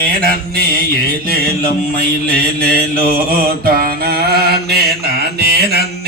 నన్నే ఏలేలమ్మైలేలేలో తానానే నానే నన్నే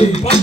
Ei!